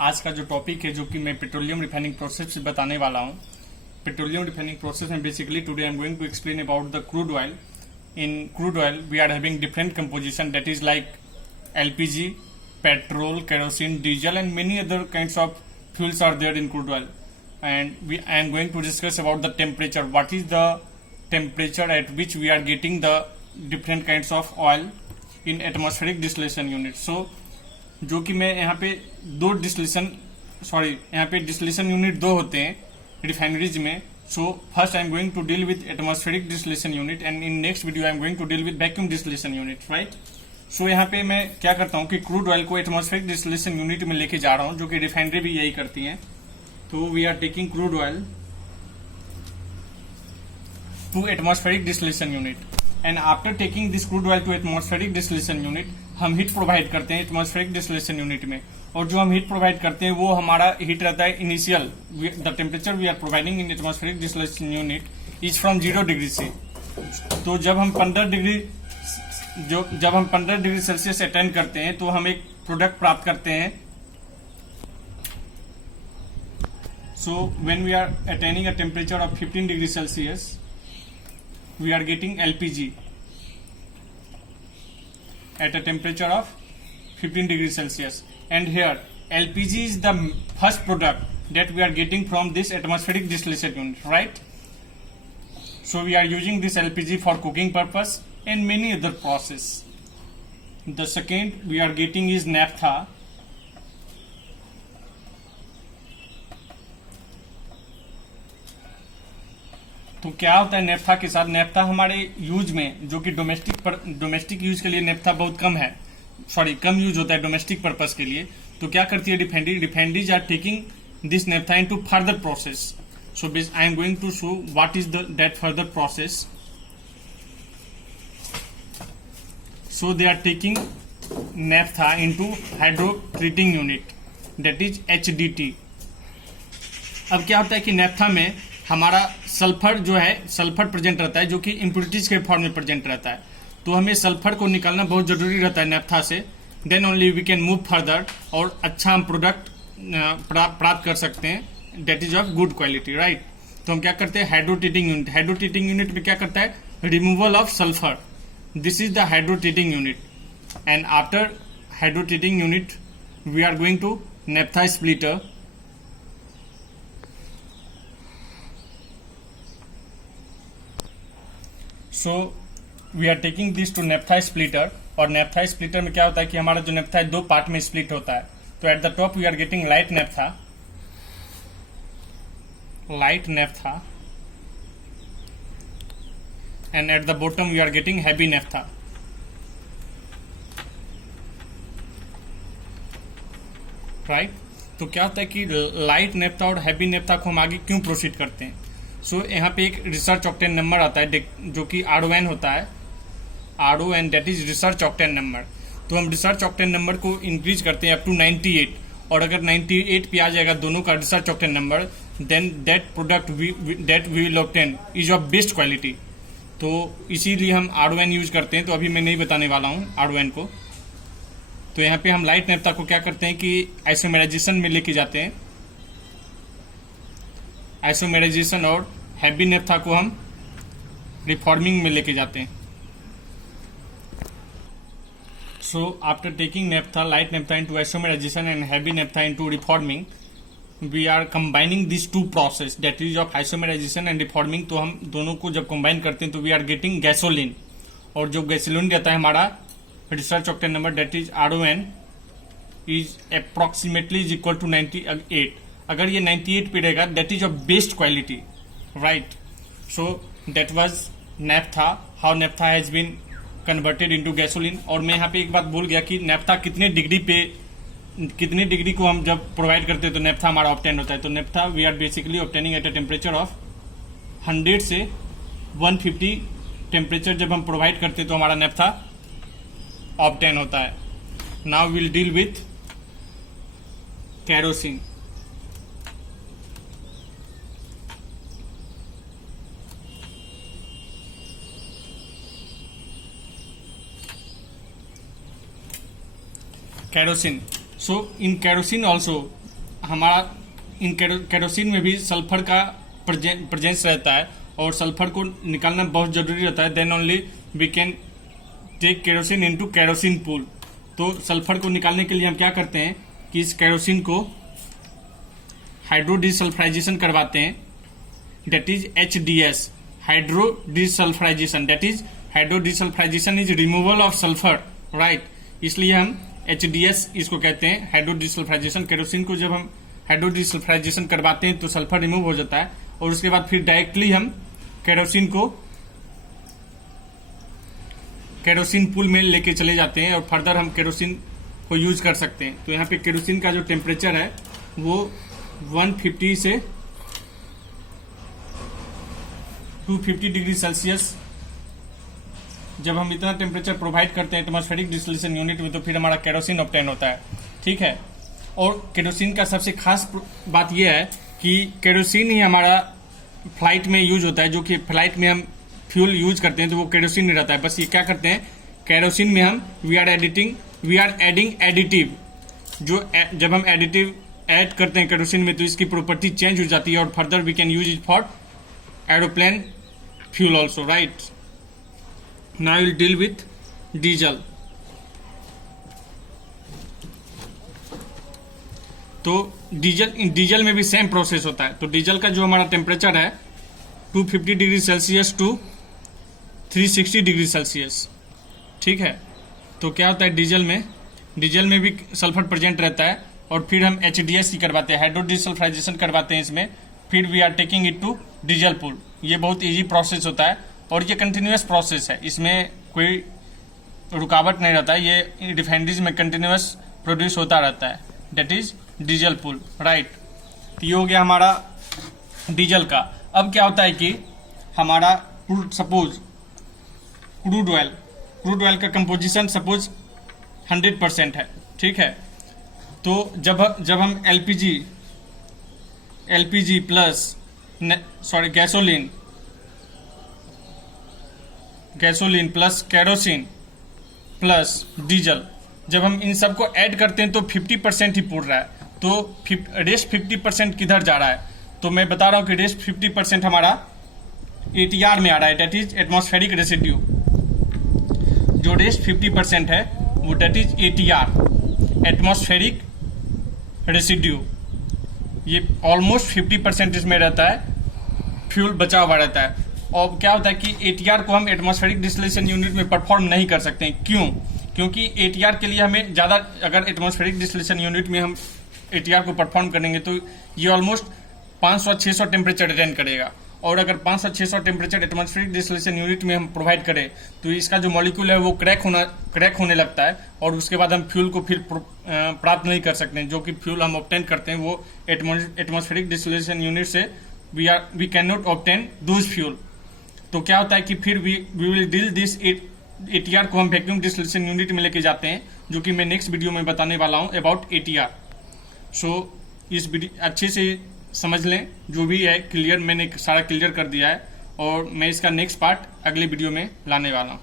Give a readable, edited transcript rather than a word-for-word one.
आज का जो टॉपिक है जो कि मैं पेट्रोलियम रिफाइनिंग प्रोसेस से बताने वाला हूँ। पेट्रोलियम रिफाइनिंग प्रोसेस में basically today I am going to explain about the crude oil. In crude oil, we are having different composition that is like LPG, petrol, kerosene, diesel, and many other kinds of fuels are there in crude oil. And I am going to discuss about the temperature. What is the temperature at which we are getting the different kinds of oil in atmospheric distillation unit. So, जो कि मैं यहाँ पे यहाँ पे distillation unit दो होते हैं रिफाइनरीज में. So first I am going to deal with atmospheric distillation unit and in next video I am going to deal with vacuum distillation unit, right? So यहाँ पे मैं क्या करता हूँ कि क्रूड ऑयल को एटमॉस्फेरिक डिस्टिलेशन यूनिट में लेके जा रहा हूँ, जो कि रिफाइनरी भी यही करती हैं. तो we are taking crude oil to atmospheric distillation unit and after taking this crude oil to atmospheric distillation unit हम हीट प्रोवाइड करते हैं एटमॉस्फेरिक डिस्टिलेशन यूनिट में. और जो हम हीट प्रोवाइड करते हैं वो हमारा हीट रहता है initial. The temperature we are providing in atmospheric distillation unit is from 0 degree से. तो जब हम 15 डिग्री सेल्सियस अटेंड करते हैं तो हम एक प्रोडक्ट प्राप्त करते हैं. So when we are attaining a temperature of 15 degree Celsius we are getting LPG at a temperature of 15 degrees Celsius, and here LPG is the first product that we are getting from this atmospheric distillation unit, right? So we are using this LPG for cooking purpose and many other process. The second we are getting is naphtha. तो क्या होता है naphtha के साथ? Naphtha हमारे use में, जो कि डोमेस्टिक यूज के लिए नेफ्था बहुत कम यूज होता है डोमेस्टिक पर्पस के लिए. तो क्या करती है refineries are taking this naphtha into further process. So I am going to show what is that further process. So they are taking naphtha into hydro treating unit that is HDT. अब क्या होता है कि naphtha में हमारा sulphur जो है sulphur present रहता है, जो कि इम्प्योरिटीज के फॉर्म में प्रेजेंट रहता है. तो हमें सल्फर को निकालना बहुत जरूरी रहता है नेफ्था से. Then only we can move further और अच्छा हम प्रोडक्ट प्राप्त कर सकते हैं that is of good quality, right? तो हम क्या करते हैं हाइड्रोट्रीटिंग यूनिट में क्या करता है? Removal of sulphur. This is the hydrotreating unit. And after hydrotreating unit we are going to naphtha splitter. So we are taking this to naphtha splitter. और नेफ्था स्प्लिटर में क्या होता है कि हमारा जो नेफ्था है दो पार्ट में स्प्लिट होता है. तो at the top we are getting light naphtha and at the bottom we are getting heavy naphtha. Right? तो क्या होता है कि लाइट नेफ्था और हैवी नेफ्था को हम आगे क्यों प्रोसीड करते हैं? सो यहाँ पे एक रिसर्च ऑक्टेन नंबर आता है जो कि RON होता है. RON that is research octane number. तो हम रिसर्च ऑक्टेन नंबर को इंक्रीज करते हैं अप टू 98. और अगर 98 पे आ जाएगा दोनों का research octane number, then that product that we will obtain is of best quality. तो इसीलिए हम RON यूज करते हैं. तो अभी मैं नहीं बताने वाला हूँ RON को. तो यहाँ पे हम लाइट नेफ्था को क्या करते हैं कि आइसोमेराइजेशन में लेके जाते हैं. आइसोमेराइजेशन और हैवी नेफ्था को हम रिफॉर्मिंग में लेके जाते हैं. So after taking naphtha, light naphtha into isomerization and heavy naphtha into reforming, we are combining this two process that is of isomerization and reforming. तो हम दोनों को जब कंबाइन करते हैं तो वी आर गेटिंग गैसोलीन. और जो गैसोलीन रहता है हमारा research octane number that is RON is approximately is equal to 98. अगर ये 98 पे रहेगा that is of best quality, right? So that was naphtha, how naphtha has been converted into gasoline. और मैं यहाँ पे एक बात भूल गया कि नेफ्था कितने डिग्री को हम जब प्रोवाइड करते हैं तो नेफ्था हमारा ऑब्टेन होता है. तो naphtha we are basically obtaining at a temperature of 100 से 150 टेम्परेचर जब हम प्रोवाइड करते हैं तो हमारा नेफ्था ऑब्टेन होता है. Now will deal with kerosene. kerosene. So in kerosene also हमारा इन केरोसिन में भी सल्फर का प्रेजेंस रहता है और सल्फर को निकालना बहुत जरूरी रहता है, then only we can take kerosene into kerosene pool. तो सल्फर को निकालने के लिए हम क्या करते हैं कि इस केरोसिन को हाइड्रो डिसल्फराइजेशन करवाते हैं, that is HDS, hydro desulfurization, that is hydro desulfurization is removal of sulfur, right? इसलिए हम HDS इसको कहते हैं, हाइड्रो डिसल्फराइजेशन। केरोसिन को जब हम हाइड्रो डिसल्फराइजेशन करवाते हैं तो सल्फर रिमूव हो जाता है और उसके बाद फिर डायरेक्टली हम केरोसिन को केरोसिन पूल में लेके चले जाते हैं और फर्दर हम केरोसिन को यूज कर सकते हैं। तो यहाँ पे केरोसिन का जो टेम्परेचर है वो 150 से 250 डिग्री सेल्सियस जब हम इतना टेम्परेचर प्रोवाइड करते हैं एटमॉस्फेरिक डिस्टिलेशन यूनिट में तो फिर हमारा केरोसिन ऑब्टेन होता है, ठीक है। और केरोसिन का सबसे खास बात यह है कि केरोसिन ही हमारा फ्लाइट में यूज होता है, जो कि फ्लाइट में हम फ्यूल यूज करते हैं तो वो केरोसिन नहीं रहता है। बस ये क्या करते हैं, केरोसिन में हम वी आर एडिंग एडिटिव, जो जब हम एडिटिव ऐड करते हैं केरोसिन में तो इसकी प्रॉपर्टी चेंज हो जाती है और further we can use it for aeroplane fuel also, right. Now will deal with diesel. तो डीजल में भी सेम प्रोसेस होता है। तो डीजल का जो हमारा टेम्परेचर है 250 degree Celsius to 360 degree Celsius, ठीक है। तो क्या होता है डीजल में भी सल्फर प्रेजेंट रहता है और फिर हम HDS की करवाते हैं, हाइड्रो डिसल्फराइजेशन करवाते हैं इसमें, फिर we are taking it to diesel pool. ये बहुत इजी प्रोसेस होता है और ये कंटिन्यूस प्रोसेस है, इसमें कोई रुकावट नहीं रहता है, ये रिफाइनरीज में कंटिन्यूस प्रोड्यूस होता रहता है, that is diesel pool, right. तो ये हो गया हमारा डीजल का। अब क्या होता है कि हमारा सपोज क्रूड ऑयल का कंपोजिशन सपोज 100% है, ठीक है। तो जब हम LPG plus gasoline plus kerosene plus diesel, जब हम इन सबको ऐड करते हैं तो 50% ही पूर रहा है। तो रेस्ट 50% किधर जा रहा है, तो मैं बता रहा हूं कि रेस्ट 50% हमारा ATR में आ रहा है, डेट इज एटमॉस्फेरिक रेसिड्यू। जो रेस्ट 50% है वो that is ATR, atmospheric residue. ये ऑलमोस्ट 50% इसमें रहता है, फ्यूल बचा हुआ रहता है। और क्या होता है कि ATR को हम एटमॉस्फेरिक डिस्टिलेशन यूनिट में परफॉर्म नहीं कर सकते हैं। क्यों? क्योंकि ATR के लिए हमें ज़्यादा, अगर एटमॉस्फेरिक डिस्टिलेशन यूनिट में हम ATR को परफॉर्म करेंगे तो ये ऑलमोस्ट 500-600 टेम्परेचर अटेंड करेगा। और अगर 500-600 टेम्परेचर एटमॉस्फेरिक डिस्टिलेशन यूनिट में हम प्रोवाइड करें तो इसका जो मॉलिक्यूल है वो क्रैक होने लगता है और उसके बाद हम फ्यूल को फिर प्राप्त नहीं कर सकते हैं। जो कि फ्यूल हम ऑब्टेन करते हैं वो एटमॉस्फेरिक डिस्टिलेशन यूनिट से we can not obtain those fuel. तो क्या होता है कि फिर we will deal this ATR को हम वैक्यूम डिस्टिलेशन यूनिट में लेके जाते हैं, जो कि मैं नेक्स्ट वीडियो में बताने वाला हूँ अबाउट ATR। सो इस वीडियो अच्छे से समझ लें, जो भी है क्लियर, मैंने सारा क्लियर कर दिया है और मैं इसका नेक्स्ट पार्ट अगले वीडियो में लाने वाला हूँ।